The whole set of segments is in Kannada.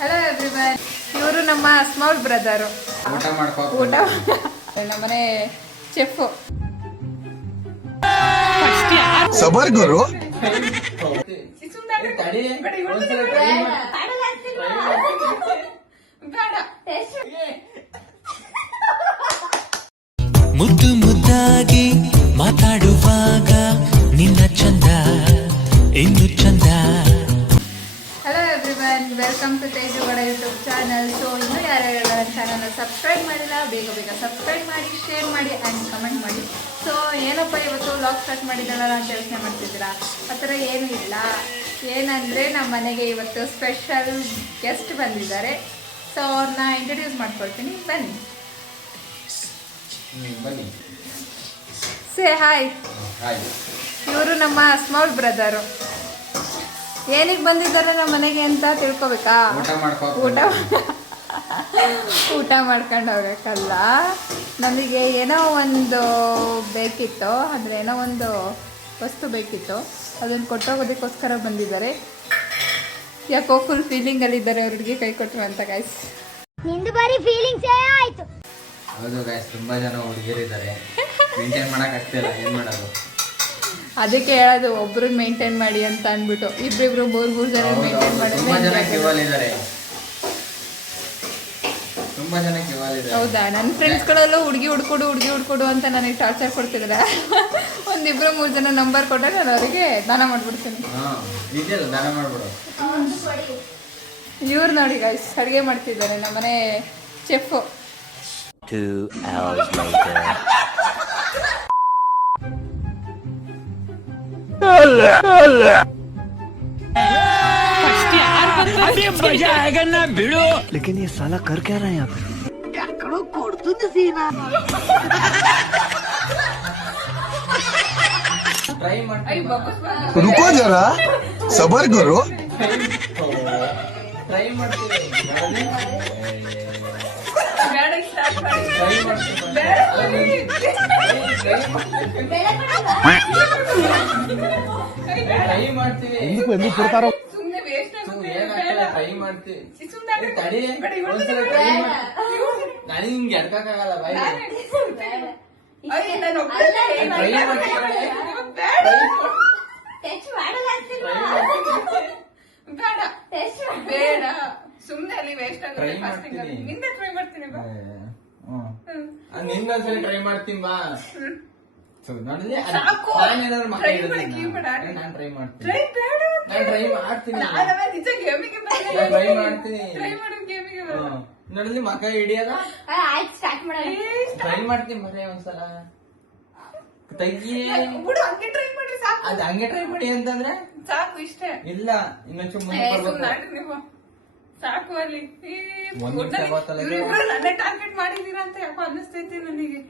ಹಲೋ ಎವ್ರಿವನ್, ಇವರು ನಮ್ಮ ಸ್ಮಾಲ್ ಬ್ರದರು. ಊಟ ನಮ್ಮನೆ ಚೆಫ್. ಸಬರ್ ಗುರು. ಮುದ್ದು ಮುದ್ದಾಗಿ ಮಾತಾಡುವಾಗ ನಿನ್ನ ಚಂದ ಇನ್ನು ಚಂದ. Hello everyone, welcome to Teju Gowda YouTube channel. So ಇನ್ನೂ ಯಾರ್ಯಾರೆಲ್ಲ ನನ್ನ ಚಾನಲ್ನ ಸಬ್ಸ್ಕ್ರೈಬ್ ಮಾಡಿಲ್ಲ, ಬೇಗ ಬೇಗ ಸಬ್ಸ್ಕ್ರೈಬ್ ಮಾಡಿ, ಶೇರ್ ಮಾಡಿ ಆ್ಯಂಡ್ ಕಮೆಂಟ್ ಮಾಡಿ. ಸೊ ಏನಪ್ಪ ಇವತ್ತು ವ್ಲಾಗ್ ಸ್ಟಾರ್ಟ್ ಮಾಡಿದ್ದಲ್ಲ ಅಂತ ಯೋಚನೆ ಮಾಡ್ತಿದ್ದೀರಾ? ಆ ಥರ ಏನೂ ಇಲ್ಲ. ಏನಂದರೆ ನಮ್ಮ ಮನೆಗೆ ಇವತ್ತು ಸ್ಪೆಷಲ್ ಗೆಸ್ಟ್ ಬಂದಿದ್ದಾರೆ. ಸೊ ಅವ್ರನ್ನ ಇಂಟ್ರೊಡ್ಯೂಸ್ ಮಾಡ್ಕೊಳ್ತೀನಿ, ಬನ್ನಿ. Say hi. ಇವರು ನಮ್ಮ ಸ್ಮಾಲ್ ಬ್ರದರು. ಏನಿಗೆ ಬಂದಿದ್ದಾರೆ ನಮ್ಮ ಮನೆಗೆ ಅಂತ ತಿಳ್ಕೊಬೇಕಾ? ಊಟ ಮಾಡ್ಕೊಂಡು ಹೋಗಕ್ಕಲ್ಲ, ನಮಗೆ ಏನೋ ಒಂದು ಬೇಕಿತ್ತು, ಅಂದರೆ ಏನೋ ಒಂದು ವಸ್ತು ಬೇಕಿತ್ತು, ಅದನ್ನು ಕೊಟ್ಟೋಗೋದಕ್ಕೋಸ್ಕರ ಬಂದಿದ್ದಾರೆ. ಯಾಕೋ ಫುಲ್ ಫೀಲಿಂಗಲ್ಲಿದ್ದಾರೆ, ಅವ್ರಿಗೆ ಕೈ ಕೊಟ್ಟರು ಅಂತ ಗಾಯ್ಸ್. ನಿಂದು ಬಾರಿ ಫೀಲಿಂಗ್ಸ್ ಆಯ್ತು. ಹೌದು ಗಾಯ್ಸ್, ತುಂಬಾ ಜನ ಹುಡುಗಿಯರಿದ್ದಾರೆ, ಮೇಂಟೈನ್ ಮಾಡಕ್ ಆಗ್ತಿಲ್ಲ, ಏನ್ ಮಾಡೋದು? ಅದಕ್ಕೆ ಹೇಳೋದು ಒಬ್ರನ್ನ ಮೇಂಟೈನ್ ಮಾಡಿ ಅಂತ ಅಂದ್ಬಿಟ್ಟು. ಇಬ್ರಿಬ್ರು ಮೂರು ಜನ ಮೇಂಟೈನ್ ತುಂಬಾ ಜನ ಮಾಡಿದ್ರೆ ತುಂಬಾ ಜನ ಕಿವಾಲಿದ್ದಾರೆ. ಹೌದಾ? ನನ್ನ ಫ್ರೆಂಡ್ಸ್ಗಳಲ್ಲೂ ಹುಡುಗಿ ಹುಡ್ಕೊಡು ಅಂತ ನನಗೆ ಟಾರ್ಚರ್ ಕೊಡ್ತಿದ್ರೆ ಒಂದಿಬ್ರು 3 ಜನ ನಂಬರ್ ಕೊಟ್ಟರೆ ನಾನು ಅವರಿಗೆ ದಾನ ಮಾಡ್ಬಿಡ್ತೀನಿ. ದಾನ ಮಾಡ್ಬಿಡು. ಇವ್ರು ನೋಡಿ ಗಾಯ್ಸ್, ಅಡುಗೆ ಮಾಡ್ತಿದ್ದಾರೆ, ನಮ್ಮನೆ ಚೆಫ್. 2 hours later. अरे मजा आएगा ना भिड़ो. लेकिन ये साला कर क्या रहा है यहाँ पे? ಟ್ರೈ ಮಾಡ್ತೀನಿ. रुको जरा, सबर करो. ಟ್ರೈ ಮಾಡ್ತೀನಿ. ನನಗೆ ಹಿಂಗೆ ಎಡ್ಕಾಗಲ್ಲ ಬಾಯಿ. ಬೇಡ, ಸುಮ್ಮನೆ ಅಲ್ಲಿ ವೇಸ್ಟ್ ಆಗುತ್ತೆ. ನಿಂದ ಟ್ರೈ ಮಾಡ್ತೀನಿ ಬಾ. ನಿಂದೊಂದ್ಸಲಿ ಟ್ರೈ ಮಾಡ್ತೀನಿ ಬಾ. ನಾನು ಟ್ರೈ ಮಾಡ್ತೀನಿ. ನೋಡಲಿ ಮಕ್ಕ ಹಿಡಿಯದ ಟ್ರೈ ಮಾಡ್ತೀನಿ ಮರೆ ಒಂದ್ಸಲ ತೆಗಿ. ಅದ್ ಹಂಗೆ ಟ್ರೈ ಮಾಡಿ ಅಂತಂದ್ರೆ ಸಾಕು, ಇಷ್ಟೇ. ಇಲ್ಲ ಇನ್ನೊಂಚು ಮುಂದೆ ಸಾಕು. ಅಲ್ಲಿ ನನ್ನ ಟಾರ್ಗೆಟ್ ಮಾಡಿದೀರಾ ಅಂತ ಯಾಕೋ ಅನ್ನಿಸ್ತೈತಿ ನನಗೆ.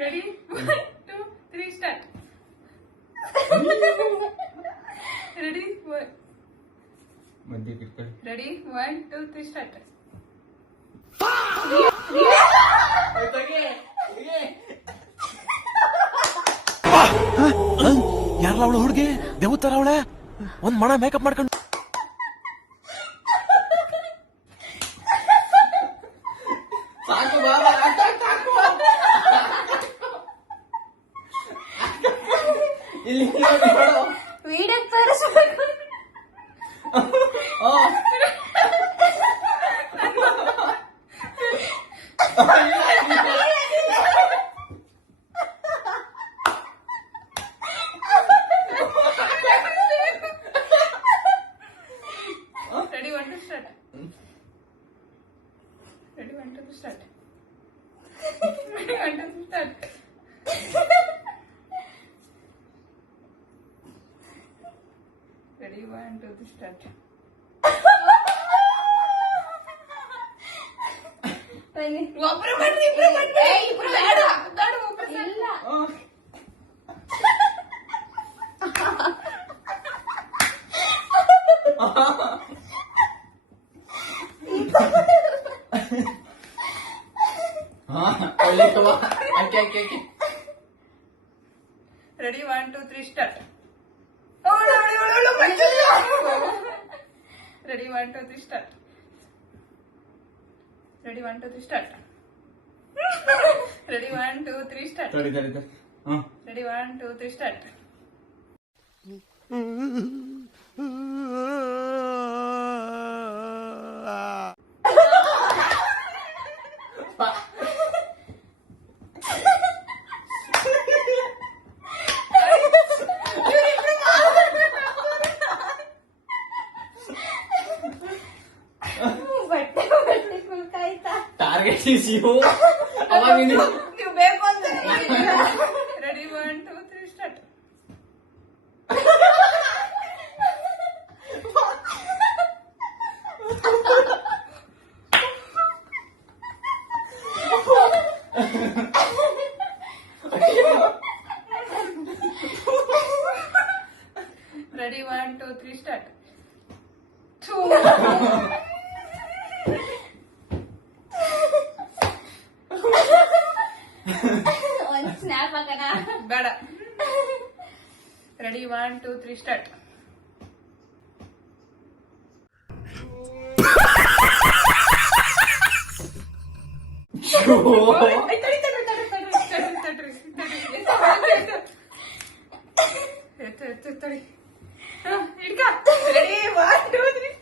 ರೆಡಿ? 1 2 3 ಸ್ಟಾರ್ಟ್. ರೆಡಿ? ಮಧ್ಯೆ ಕಿಟ್ಕೊಳ್ಳಿ. ರೆಡಿ? 1 2 3 ಸ್ಟಾರ್ಟ್. ಯಾರಲ್ಲ ಅವಳು ಹುಡುಗಿ? ದೇವತರ ಅವಳೆ, ಒಂದ್ ಮಣ ಮೇಕಪ್ ಮಾಡ್ಕೊಂಡು. ಸಾಕು ಬಾಬಾ, ಇಲ್ಲಿ ವಿಡಿಯೋ ತೋರಿಸ್ಬೇಕು. Ready? 1 2 start. Ready? 1 2 start. Ready? 1 2 start. Ready? 1 2 start. ಒಬ್ರು ಮಾಡ್ರಿ, ಇಬ್ರು ಮಾಡ್ರಿ. ಇಬ್ರು ಬೇಡ, ಒಬ್ರು ಇಲ್ಲ. Ready 1 2 3 start. Ready 1 2 3 start. Ready 1 2 3 start. Ready 1 2 3 start. Ready 1 2 3 start. ಬಟ್ಟೆ ಕುಲ್ಕಾಯ್ತಾ ಟಾರ್ಗೆಟ್ ಇಸ್ ಯು. ಅವಾಗ ನೀವು ಬೇಕು ಅಂತ ರೆಡಿ 1 2 3 ಸ್ಟಾರ್ಟ್. Ready 1 2 3 start. ಒಂದ್ ಸ್ನ್ಯಾಪ್ ಹಾಕಣ. ಬೇಡ. Ready 1 2 3 start. ರೆಡಿ 1 2 3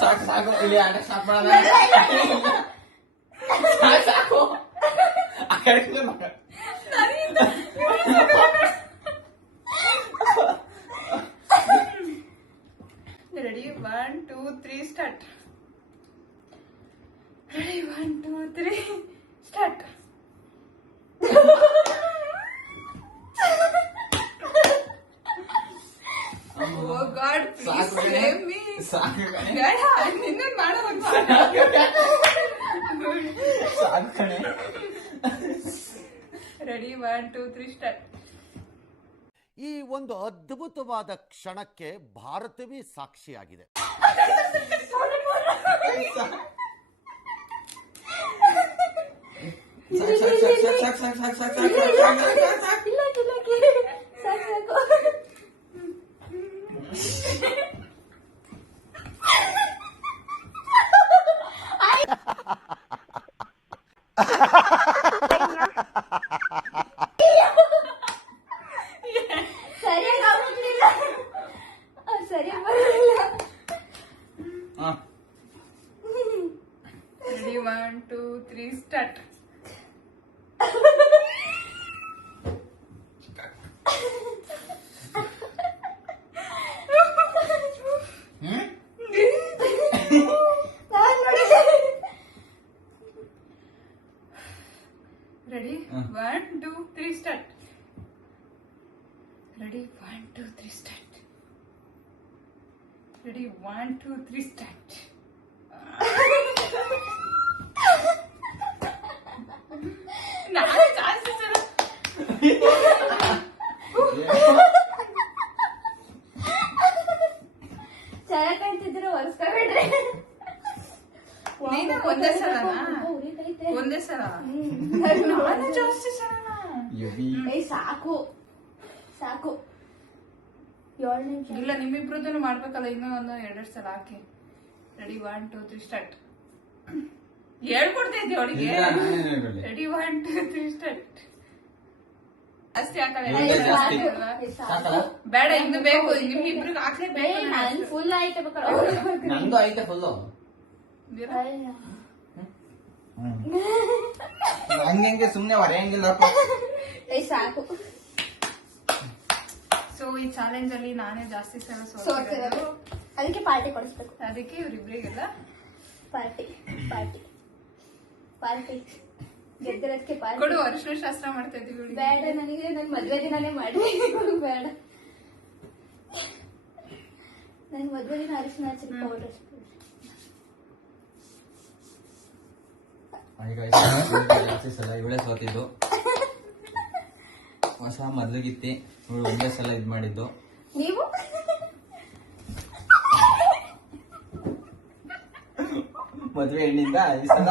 ಸಾಕು ಸಾಕು ಇಲ್ಲಿ ಆಟ ಸ್ಟಾರ್ಟ್ ಮಾಡೋಣ. ಸಾಕು ಆ ಕಡೆ ready 1 2 3 start. Ready 1 2 3 start. Oh God ಸಾಕು ಕಣೆ. Save me. ಸಾಕು ಕಣೆ. ಬೇಡ ನಿನ್ನೊಂದು ಮಾಡೋ ಒಂದು ಸಾಕು ಕಣೆ. Ready 1 2 3 start. ಈ ಒಂದು ಅದ್ಭುತವಾದ ಕ್ಷಣಕ್ಕೆ ಭಾರತವೇ ಸಾಕ್ಷಿಯಾಗಿದೆ. ಸರಿಯಾಗಿ ಆಗ್ಬಿಡ್ಲಿಲ್ಲ. ಸರಿಯಾಗಿ ಬರಲಿಲ್ಲ. Ready 1 2 3 start. Ready 1 2 3 start. Ready 1 2 3 start. Ready 1 2 3 start. ನಾನು ಜಾಸ್ತಿ ಸಲ ಚೆನ್ನಾಗಿ ಕಾಣ್ತಿದ್ರೆ ಒರೆಸ್ಕೊಬೇಡ್ರಿ. ನೀನು ಒಂದೇ ಸಲನಾ? ಉರಿತೈತೆ. ಒಂದೇ ಸಲ ನಾನು ನಾನು ಜಾಸ್ತಿ ಸಲನಾ? ಏಯ್ ಸಾಕು ಸಾಕು. 7 ನಿಮಿಷ. ಇಲ್ಲ ನಿಮ್ಮಿಬ್ರದ್ದು ಮಾಡ್ಬೇಕಲ್ಲ, ಇನ್ನೂ ಒಂದು 2 ಸಲ ಹಾಕಿ. Ready 1 2 3 start. ಹೇಳ್ಕೊಡ್ತಿದ್ದೆ ಅವಳಿಗೆ. Ready 1 2 3 start. ಜಾಸ್ತಿ ಹಾಕಲ್ಲ. ಸಾಕಲ್ಲ? ಬೇಡ ಇನ್ನು ಬೇಕು, ನಿಮ್ಮಿಬ್ರಿಗೆ ಹಾಕ್ಲೇಬೇಕು. ನಾನು ಫುಲ್ ಆಯ್ತು ಬೇಕಾದ್ರೆ. ನಂದು ಐತೆ ಫುಲ್ಲು. ಹಂಗೆ ಸುಮ್ನೆ ಹೊರೆಯಂಗಿಲ್ಲಪ್ಪ. ಏಯ್ ಸಾಕು. ಸೊ ಈ ಚಾಲೆಂಜ್ ಅಲ್ಲಿ ನಾನೇ ಜಾಸ್ತಿ ಸಲ ಸೋತಿರೋದು. ಅದಕ್ಕೆ ಪಾರ್ಟಿ ಕೊಡಿಸ್ಬೇಕು. ಅದಕ್ಕೆ ಇವ್ರಿಬ್ರಿಗೆಲ್ಲ ಪಾರ್ಟಿ ಪಾರ್ಟಿ ಪಾರ್ಟಿ. ಗೆದ್ದಿರೋದಕ್ಕೆ ಪಾರ್ಟಿ ಕೊಡು. ಅರಿಶಿನ ಶಾಸ್ತ್ರ ಮಾಡ್ತಾ ಇದೀವಿ. ಬೇಡ, ನನಗೆ ನನ್ನ ಮದ್ವೆ ದಿನಾನೇ ಮಾಡಿ. ಬೇಡ ನನ್ ಮದುವೆ ದಿನ ಅರಿಶಿನ ಹಚ್ಚಿ ಪೌಡರ್ ಜಾಸ್ತಿ ಸಲ ಇವಳೇ ಸೋತಿದ್ದು. ಹೊಸ ಮೊದ್ಲಿಗಿತ್ತಿ ಇವಳು ಒಂದೇ ಸಲ ಇದ್ ಮಾಡಿದ್ದು. ನೀವು ಮದ್ವೆ ಹೆಣ್ಣಿಂದ ಈ ಸಲ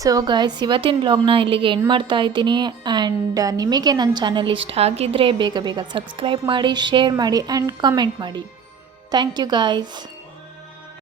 ಸೊ ಗಾಯ್ಸ್, ಇವತ್ತಿನ ವ್ಲಾಗ್ನ ಇಲ್ಲಿಗೆ ಎಂಡ್ ಮಾಡ್ತಾ ಇದ್ದೀನಿ. ಆ್ಯಂಡ್ ನಿಮಗೆ ನನ್ನ ಚಾನಲ್ ಇಷ್ಟ ಆಗಿದ್ದರೆ ಬೇಗ ಬೇಗ ಸಬ್ಸ್ಕ್ರೈಬ್ ಮಾಡಿ, ಶೇರ್ ಮಾಡಿ ಆ್ಯಂಡ್ ಕಮೆಂಟ್ ಮಾಡಿ. Thank you guys.